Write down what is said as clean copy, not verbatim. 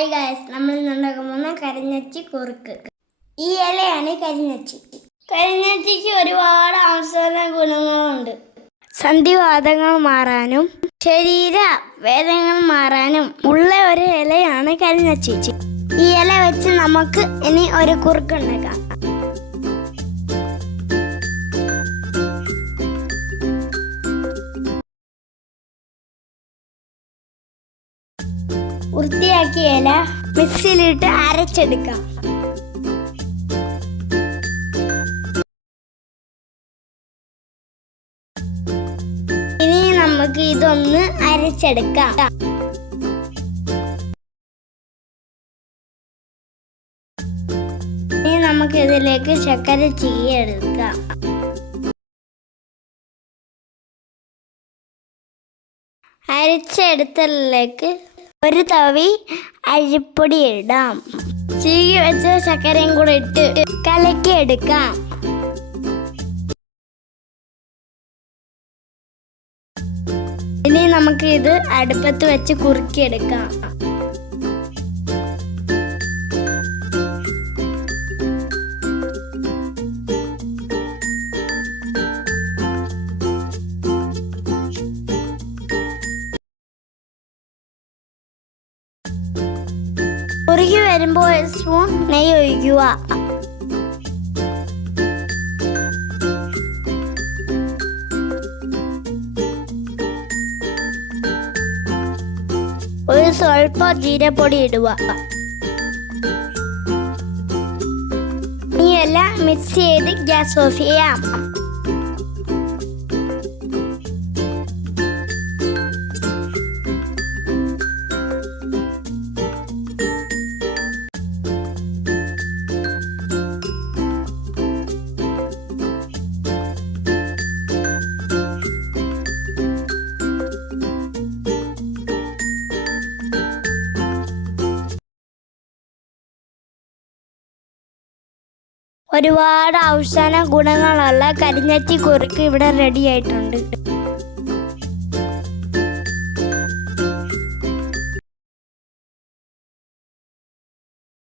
Hi guys, നമ്മൾ ഉണ്ടാക്കാൻ പോകുന്ന കരിഞ്ഞച്ചി കുറുക്ക്. ഈ ഇലയാണ് കരിഞ്ഞച്ചി. കരിഞ്ഞച്ചിക്ക് ഒരുപാട് ഔഷധ ഗുണങ്ങളുണ്ട്. സന്ധിവാതങ്ങൾ മാറാനും ശരീര വേദനകൾ മാറാനും ഉള്ള ഒരു ഇലയാണ് കരിഞ്ഞച്ചി. ഈ ഇല വെച്ച് നമുക്ക് ഇനി ഒരു കുറുക്ക് ഉണ്ടാക്കാം. വൃത്തിയാക്കിയ ഇല മിക്സിയിലിട്ട് അരച്ചെടുക്കാം. ഇനി നമുക്ക് ഇതൊന്ന് അരച്ചെടുക്കാം. ഇനി നമുക്ക് ഇതിലേക്ക് ശർക്കര ചീകിയെടുക്കാം. അരച്ചെടുത്തതിലേക്ക് ഒരു തവി അരിപ്പൊടി ഇടാം. ചീകി വെച്ച ശർക്കരയും കൂടെ ഇട്ട് കലക്കിയെടുക്കാം. ഇനി നമുക്ക് ഇത് അടുപ്പത്ത് വെച്ച് കുറുക്കിയെടുക്കാം. കുറുകി വരുമ്പോൾ ഒരു സ്പൂൺ നെയ്യ് ഒഴിക്കുക. ഒരു സ്വല്പം ജീരപ്പൊടി ഇടുക. ഇനിയെല്ലാം മിക്സ് ചെയ്ത് ഗ്യാസ് ഓഫ് ചെയ്യാം. ഒരുപാട് ഔഷധ ഗുണങ്ങളുള്ള കരിഞ്ഞച്ചി കുറുക്ക് ഇവിടെ റെഡി ആയിട്ടുണ്ട്.